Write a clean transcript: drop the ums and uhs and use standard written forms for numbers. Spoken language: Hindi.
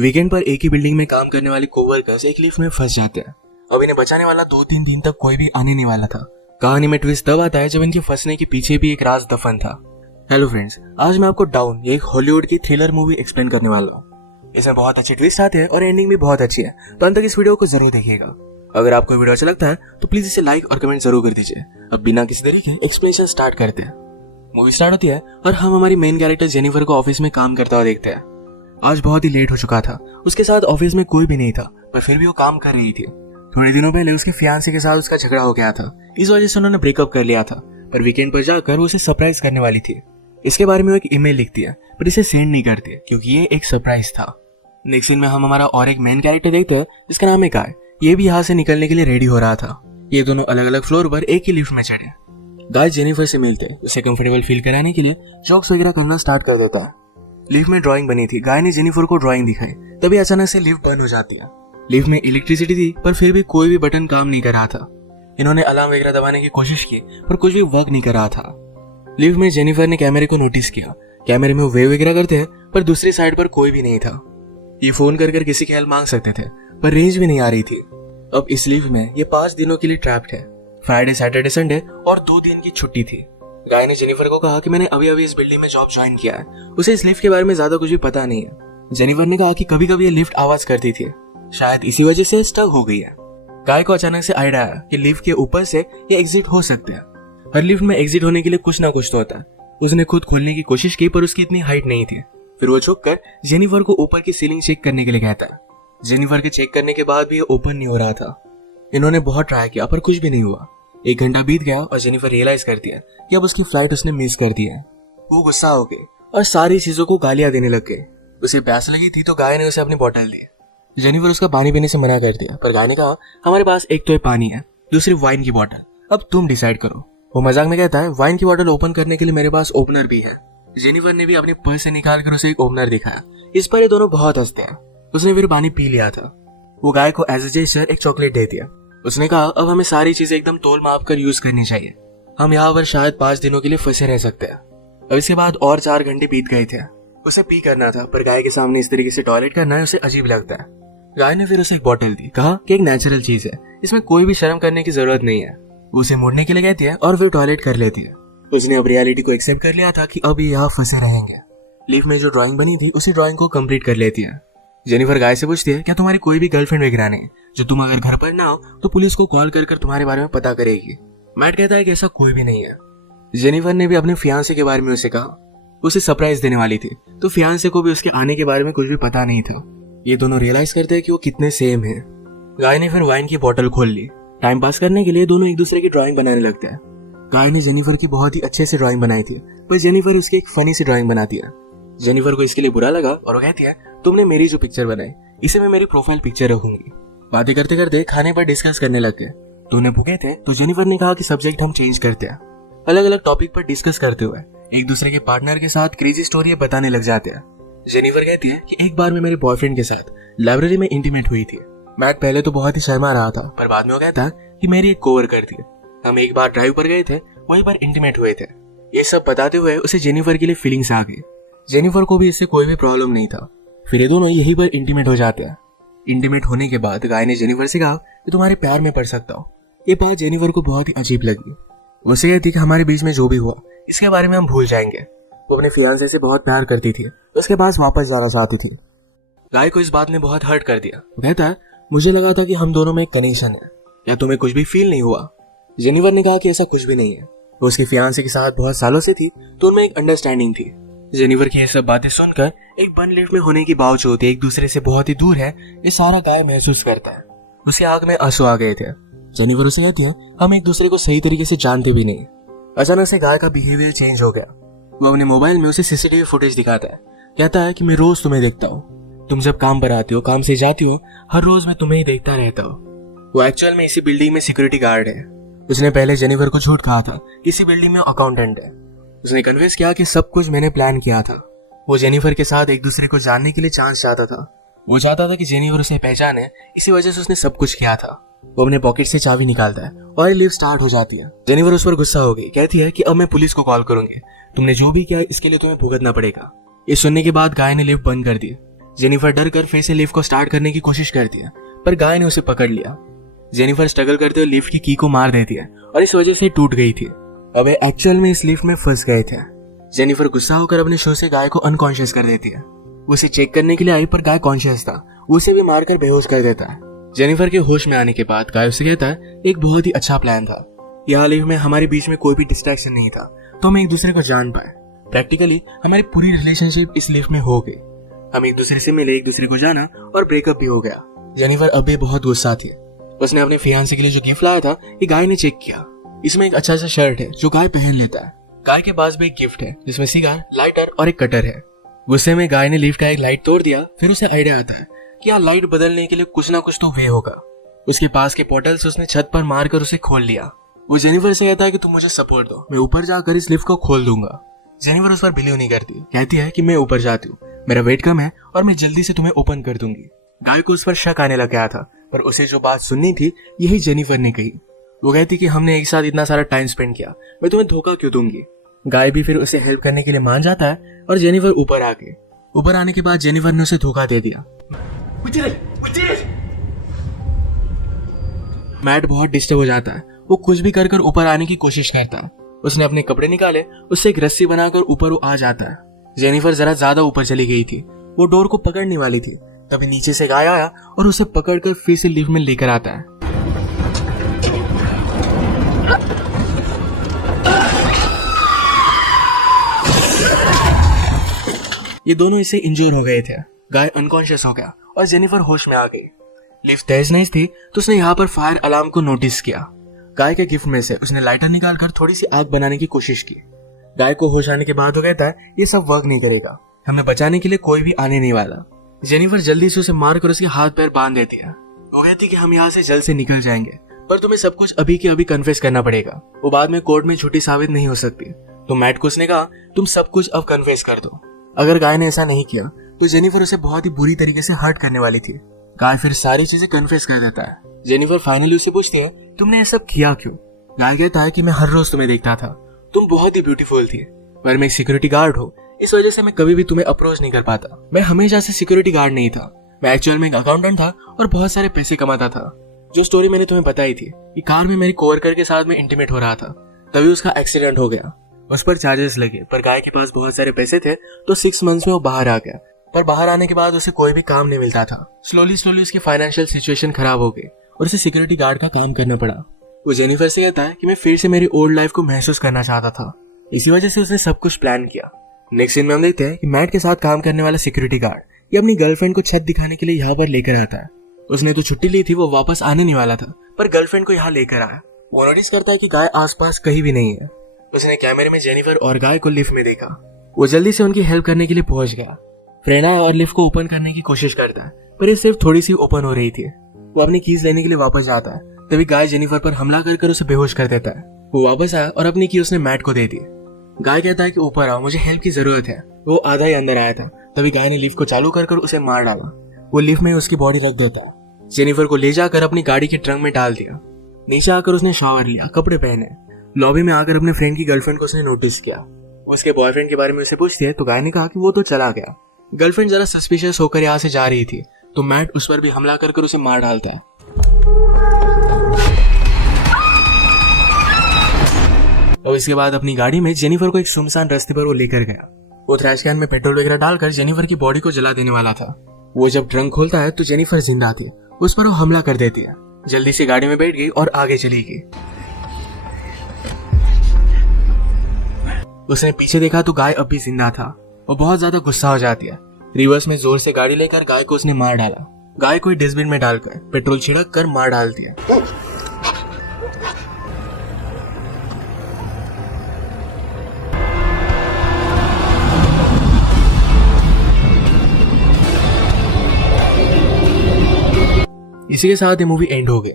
वीकेंड पर एक ही बिल्डिंग में काम करने वाले कोवर्कर्स एक लिफ्ट में फंस जाते हैं। अब इन्हें बचाने वाला 2-3 दिन तक कोई भी आने नहीं वाला था। कहानी में ट्विस्ट तब आता है जब इनके फंसने के पीछे भी एक राज दफन था। हेलो फ्रेंड्स, आज मैं आपको डाउन ये एक हॉलीवुड की थ्रिलर मूवी एक्सप्लेन करने वाला हूँ। इसमें बहुत अच्छे ट्विस्ट आते हैं और एंडिंग भी बहुत अच्छी है, तो अंत तक इस वीडियो को जरूर देखिएगा। अगर आपको वीडियो अच्छा लगता है तो प्लीज इसे लाइक और कमेंट जरूर कर दीजिए। अब बिना किसी तरीके एक्सप्लेनेशन स्टार्ट करते हैं। मूवी स्टार्ट होती है और हम हमारी मेन कैरेक्टर जेनिफर को ऑफिस में काम करता हुआ देखते हैं। आज बहुत ही लेट हो चुका था। उसके साथ ऑफिस में कोई भी नहीं था, पर फिर भी वो काम कर रही थी। थोड़े दिनों पहले उसके फियांसे के साथ उसका झगड़ा हो गया था, इस वजह से उन्होंने ब्रेकअप कर लिया था। पर वीकेंड पर जाकर वो उसे सरप्राइज करने वाली थी। इसके बारे में वो एक ईमेल लिखती है, पर इसे सेंड नहीं करती क्योंकि ये एक सरप्राइज था। नेक्स्ट सीन में हम हमारा और एक मेन कैरेक्टर देखते हैं जिसका नाम है गाय। ये भी यहाँ से निकलने के लिए रेडी हो रहा था। ये दोनों अलग अलग फ्लोर पर एक ही लिफ्ट में चढ़े। गाय जेनिफर से मिलते उसे कंफर्टेबल फील कराने के लिए जॉक्स वगैरह करना स्टार्ट कर देता है। लिफ्ट में ड्राइंग बनी थी। गाय ने जेनिफर को ड्राइंग दिखाई, तभी अचानक से लिफ्ट बंद हो जाती है। लिफ्ट में इलेक्ट्रिसिटी थी, पर फिर भी कोई भी बटन काम नहीं कर रहा था। इन्होंने अलार्म वगैरह दबाने की कोशिश की, पर कुछ भी वर्क नहीं कर रहा था। लिफ्ट में जेनिफर ने कैमरे को नोटिस किया। कैमरे में वो वेव वगैरह करते हैं, पर दूसरी साइड पर कोई भी नहीं था। ये फोन कर किसी की हेल्प मांग सकते थे, पर रेंज भी नहीं आ रही थी। अब इस लिफ्ट में ये 5 दिनों के लिए ट्रैप्ड है। फ्राइडे, सैटरडे, संडे और 2 दिन की छुट्टी थी। गाय ने जेनिफर को कहा कि मैंने अभी इस बिल्डिंग में जॉब ज्वाइन किया है। उसे इस लिफ्ट के बारे में ज्यादा कुछ भी पता नहीं है। जेनिफर ने कहा कि कभी कभी ये लिफ्ट आवाज करती थी, शायद इसी वजह से स्टक हो गई है। गाय को अचानक से आइडिया आया कि लिफ्ट के ऊपर से ये एग्जिट हो सकते हैं। हर लिफ्ट में एग्जिट होने के लिए कुछ ना कुछ तो होता है। उसने खुद खोलने की कोशिश की, पर उसकी इतनी हाइट नहीं थी। फिर वो झुककर जेनिफर को ऊपर की सीलिंग चेक करने के लिए कहता है। जेनिफर के चेक करने के बाद भी ये ओपन नहीं हो रहा था। इन्होंने बहुत ट्राई किया, पर कुछ भी नहीं हुआ। 1 घंटा बीत गया और जेनिफर रियलाइज करती है कि अब उसकी फ्लाइट उसने मिस कर दी है। वो गुस्सा हो गई और सारी चीजों को गालियां देने लग गई। उसे प्यास लगी थी तो गाय ने उसे अपनी बोतल दी। जेनिफर उसका पानी पीने से मना कर दिया, पर गाय ने कहा हमारे पास एक तो पानी है, दूसरी वाइन की बोतल, अब तुम डिसाइड करो। वो मजाक में कहता है वाइन की बोतल ओपन करने के लिए मेरे पास ओपनर भी है। जेनिफर ने भी अपने पर्स से निकाल कर उसे एक ओपनर दिखाया। इस पर ये दोनों बहुत हंसते हैं। उसने फिर पानी पी लिया था। वो गाय को एज ए जेस्चर एक चॉकलेट दे दिया। उसने कहा अब हमें सारी चीजें एकदम तोल माप कर यूज करनी चाहिए। हम यहाँ पर शायद 5 दिनों के लिए फंसे रह सकते हैं। अब इसके बाद और 4 घंटे बीत गए थे। उसे पी करना था, पर गाय के सामने इस तरीके से टॉयलेट करना है उसे अजीब लगता है। गाय ने फिर उसे एक बोतल दी, कहा कि एक नेचुरल चीज है, इसमें कोई भी शर्म करने की जरूरत नहीं है। वो उसे मुड़ने के लिए कहती है और फिर टॉयलेट कर लेती है। उसने अब रियलिटी को एक्सेप्ट कर लिया था कि अब ये यहाँ फंसे रहेंगे। लिफ्ट में जो ड्राइंग बनी थी उसी ड्राइंग को कंप्लीट कर लेती है। जेनिफर गाय से पूछती है क्या तुम्हारी कोई भी गर्लफ्रेंड वगैरह नहीं, जो तुम अगर घर पर ना हो तो पुलिस को कॉल कर तुम्हारे बारे में पता करेगी। मैट कहता है कि ऐसा कोई भी नहीं है। जेनिफर ने भी अपने फियांसे के बारे में उसे कहा। उसे सरप्राइज देने वाली थी, तो फियांसे को भी उसके आने के बारे में कुछ भी पता नहीं था। ये दोनों रियलाइज करते हैं कि वो कितने सेम है। गाय ने फिर वाइन की बोतल खोल ली। टाइम पास करने के लिए दोनों एक दूसरे की ड्राइंग बनाने लगते हैं। गाय ने जेनिफर की बहुत ही अच्छे से ड्राइंग बनाई थी, पर जेनिफर इसकी एक फनी सी ड्राइंग बनाती है। जेनिफर को इसके लिए बुरा लगा और वो कहती है तुमने मेरी जो पिक्चर बनाई इसे मैं मेरी प्रोफाइल पिक्चर रखूंगी। बातें करते करते खाने पर डिस्कस करने लग गए। दोनों भूखे थे तो जेनिफर ने कहा कि सब्जेक्ट हम चेंज करते हैं। अलग अलग टॉपिक पर डिस्कस करते हुए एक दूसरे के पार्टनर के साथ क्रेजी स्टोरी बताने लग जाते हैं। जेनिफर कहती है कि एक बार मैं मेरे बॉयफ्रेंड के साथ लाइब्रेरी में इंटीमेट हुई थी। मैट पहले तो बहुत ही शर्मा रहा था, पर बाद में वो कहता है कि मेरी एक कोवर्कर थी। हम एक बार ड्राइव पर गए थे, वहीं पर इंटीमेट हुए थे। ये सब बताते हुए उसे जेनिफर के लिए फीलिंग्स आ गई। जेनिफर को भी इससे कोई भी प्रॉब्लम नहीं था। फिर ये दोनों यहीं पर इंटीमेट हो जाते हैं। इंटीमेट होने के बाद गाय ने जेनिफर से कहा कि तुम्हारे प्यार में पड़ सकता हूँ। ये बात जेनिफर को बहुत ही अजीब लगी। उसे कहती कि हमारे बीच में जो भी हुआ इसके बारे में हम भूल जाएंगे। वो अपने फियांसे से बहुत प्यार करती थी, उसके पास वापस जाना चाहती थी। गाय को इस बात ने बहुत हर्ट कर दिया। वो कहता है मुझे लगा था कि हम दोनों में एक कनेक्शन है, या तुम्हें कुछ भी फील नहीं हुआ? जेनिफर ने कहा कि ऐसा कुछ भी नहीं है। वो उसके फियांसे के साथ बहुत सालों से थी, तो उनमें एक अंडरस्टैंडिंग थी। जेनिफर की ये सब बातें सुनकर एक बंद लिफ्ट में होने के बावजूद एक दूसरे से बहुत ही दूर है, ये सारा गाय महसूस करता है। उसकी आंख में आंसू आ गए थे। जेनिफर उसे कहती है हम एक दूसरे को सही तरीके से जानते भी नहीं। अचानक से गाय का बिहेवियर चेंज हो गया। वो अपने मोबाइल में उसे सीसीटीवी फुटेज दिखाता है। कहता है कि मैं रोज तुम्हें देखता हूँ, तुम जब काम पर आती हो, काम से जाती हो, हर रोज मैं तुम्हें ही देखता रहता हूँ। वो एक्चुअल में इसी बिल्डिंग में सिक्योरिटी गार्ड है। उसने पहले जेनिफर को झूठ कहा था कि इसी बिल्डिंग में अकाउंटेंट है। उसने कन्विंस किया कि सब कुछ मैंने प्लान किया था। वो जेनिफर के साथ एक दूसरे को जानने के लिए चांस चाहता था। वो चाहता था कि जेनिफर उसे पहचाने, इसी वजह से उसने सब कुछ किया था। वो अपने पॉकेट से चाबी निकालता है और लिफ्ट स्टार्ट हो जाती है। जेनिफर उस पर गुस्सा हो गई, कहती है कि अब मैं पुलिस को कॉल करूंगी, तुमने जो भी किया इसके लिए तुम्हें भुगतना पड़ेगा। ये सुनने के बाद गाय ने लिफ्ट बंद कर दी। जेनिफर डर कर फिर से लिफ्ट को स्टार्ट करने की कोशिश करती है, पर गाय ने उसे पकड़ लिया। जेनिफर स्ट्रगल करते हुए लिफ्ट की को मार देती है और इस वजह से टूट गई थी। अब वे एक्चुअल में इस लिफ्ट में फंस गए थे। जेनिफर गुस्सा होकर अपने शो से गाय को अनकॉन्शियस कर देती है। वो उसे चेक करने के लिए आई, पर गाय कॉन्शियस था। वो उसे भी मारकर बेहोश कर देता है। जेनिफर के होश में आने के बाद गाय उसे कहता है एक बहुत ही अच्छा प्लान था। यहाँ लिफ्ट में हमारे बीच में कोई भी डिस्ट्रैक्शन नहीं था, तो हम एक दूसरे को जान पाए। प्रैक्टिकली हमारी पूरी रिलेशनशिप इस लिफ्ट में हो गई। हम एक दूसरे से मिले, एक दूसरे को जाना और ब्रेकअप भी हो गया। जेनिफर अब भी बहुत गुस्सा थी। उसने अपने फियांसे के लिए जो गिफ्ट लाया था ये गाय ने चेक किया। इसमें एक अच्छा सा शर्ट है जो गाय पहन लेता है। गाय के पास भी एक गिफ्ट है जिसमें सिगार, लाइटर और एक कटर है। गुस्से में गाय ने लिफ्ट का एक लाइट तोड़ दिया। फिर उसे आइडिया आता है कि यहाँ लाइट बदलने के लिए कुछ ना कुछ तो वे होगा। उसके पास के पोर्टल से उसने छत पर मारकर उसे खोल लिया। वो जेनिफर से कहता है कि तुम मुझे सपोर्ट दो, मैं ऊपर जाकर इस लिफ्ट को खोल दूंगा। जेनिफर उस पर बिलीव नहीं करती, कहती है कि मैं ऊपर जाती हूँ, मेरा वेट कम है और मैं जल्दी से तुम्हें ओपन कर दूंगी। गाय को उस पर शक आने लग गया था, पर उसे जो बात सुननी थी यही जेनिफर ने कही। वो कहती कि हमने एक साथ इतना सारा टाइम स्पेंड किया, मैं तुम्हें धोखा क्यों दूंगी। गाय भी फिर उसे हेल्प करने के लिए मान जाता है और जेनिफर ऊपर आने के बाद जेनिफर ने उसे धोखा दे दिया। मैट बहुत डिस्टर्ब हो जाता है। वो कुछ भी कर ऊपर आने की कोशिश करता है। उसने अपने कपड़े निकाले, उससे एक रस्सी बनाकर ऊपर वो आ जाता है। जेनिफर जरा ज्यादा ऊपर चली गई थी। वो डोर को पकड़ने वाली थी, तभी नीचे से गाय आया और उसे पकड़कर फिर से लिफ्ट में लेकर आता है। ये दोनों इससे इंजोर हो गए थे। गाय अनकॉन्शियस हो गया और जेनिफर होश में आ गई। लिफ्ट तेज नहीं थी तो उसने यहाँ पर फायर अलार्म को नोटिस किया। गाय के गिफ्ट में से उसने लाइटर निकालकर थोड़ी सी आग बनाने की कोशिश की। गाय को होश आने के बाद वो कहता है ये सब वर्क नहीं करेगा, हमें बचाने के लिए कोई भी आने नहीं वाला। जेनिफर जल्दी से उसे मारकर उसके हाथ पैर बांध देती है। वो कहती कि हम यहाँ से जल्द से निकल जाएंगे, पर तुम्हें सब कुछ अभी के अभी कन्फेस करना पड़ेगा। वो बाद में कोर्ट में झूठी साबित नहीं हो सकती। तो मैट को उसने कहा तुम सब कुछ अब कन्फेस कर दो। अगर गाय ने ऐसा नहीं किया तो जेनिफर उसे बहुत ही बुरी तरीके से हर्ट करने वाली थी। गाय फिर सारी चीजें कन्फेस कर देता है। जेनिफर फाइनली उससे पूछती है तुमने ये सब किया क्यों। गाय कहता है कि मैं हर रोज तुम्हें देखता था, तुम बहुत ही ब्यूटीफुल थी, पर मैं एक सिक्योरिटी गार्ड हूँ, इस वजह से मैं कभी भी तुम्हें अप्रोच नहीं कर पाता। मैं हमेशा से सिक्योरिटी गार्ड नहीं था, मैं एक्चुअल में एक अकाउंटेंट था और बहुत सारे पैसे कमाता था। जो स्टोरी मैंने तुम्हें बताई थी कि कार में मेरी कोवर्कर के साथ में इंटीमेट हो रहा था, तभी उसका एक्सीडेंट हो गया। उस पर चार्जेस लगे, पर गाय के पास बहुत सारे पैसे थे तो 6 मंथ्स में वो बाहर आ गया। पर बाहर आने के बाद उसे कोई भी काम नहीं मिलता था। स्लोली उसकी फाइनेंशियल सिचुएशन खराब हो गई और उसे सिक्योरिटी गार्ड का काम करना पड़ा। वो जेनिफर से कहता है कि मैं फिर से मेरी ओल्ड लाइफ को महसूस करना चाहता था, इसी वजह से उसने सब कुछ प्लान किया। नेक्स्ट सीन में हम देखते हैं कि मैट के साथ काम करने वाला सिक्योरिटी गार्ड ये अपनी गर्लफ्रेंड को छत दिखाने के लिए यहाँ पर लेकर आता है। उसने तो छुट्टी ली थी, वो वापस आने नहीं वाला था, पर गर्लफ्रेंड को यहाँ लेकर आया। वो नोटिस करता है कि गाय आसपास कहीं भी नहीं है। उसने कैमरे में जेनिफर और गाय को लिफ्ट में देखा। वो जल्दी से उनकी हेल्प करने के लिए पहुंच गया। फ्रेंड आया और लिफ्ट को ओपन करने की कोशिश करता है, पर ये सिर्फ थोड़ी सी ओपन हो रही थी। वो अपनी कीज लेने के लिए वापस जाता है, तभी गाय जेनिफर पर हमला कर उसे बेहोश कर देता है। वो वापस आया और अपनी की उसने मैट को दे दी। गाय कहता है कि ऊपर आओ, मुझे हेल्प की जरूरत है। वो आधा ही अंदर आया था, तभी गाय ने लिफ्ट को चालू कर उसे मार डाला। वो लिफ्ट में उसकी बॉडी रख देता है। जेनिफर को ले जाकर अपनी गाड़ी के ट्रंक में डाल दिया। नीचे आकर उसने शावर लिया, कपड़े पहने। लॉबी में आकर अपने फ्रेंड की गर्लफ्रेंड को उसने नोटिस किया। उसके बॉयफ्रेंड के बारे में उसे पूछती है तो गाय ने कहा कि वो तो चला गया। गर्लफ्रेंड जरा सस्पिशियस होकर यहाँ से जा रही थी तो मैट उस पर भी हमला कर उसे मार डालता है। और इसके बाद अपनी गाड़ी में जेनिफर को एक सुनसान रास्ते पर वो लेकर गया। वो ट्रैश कैन में पेट्रोल वगैरह डालकर जेनिफर की बॉडी को जला देने वाला था। वो जब ट्रंक खोलता है तो जेनिफर जिंदा थी। उस पर वो हमला कर देती है। जल्दी से गाड़ी में बैठ गई और आगे चली गई। उसने पीछे देखा तो गाय अब भी जिंदा था। वो बहुत ज्यादा गुस्सा हो जाती है। रिवर्स में जोर से गाड़ी लेकर गाय को उसने मार डाला। गाय को डस्टबिन में डालकर पेट्रोल छिड़क कर मार डालती है। इसी के साथ ये मूवी एंड हो गई।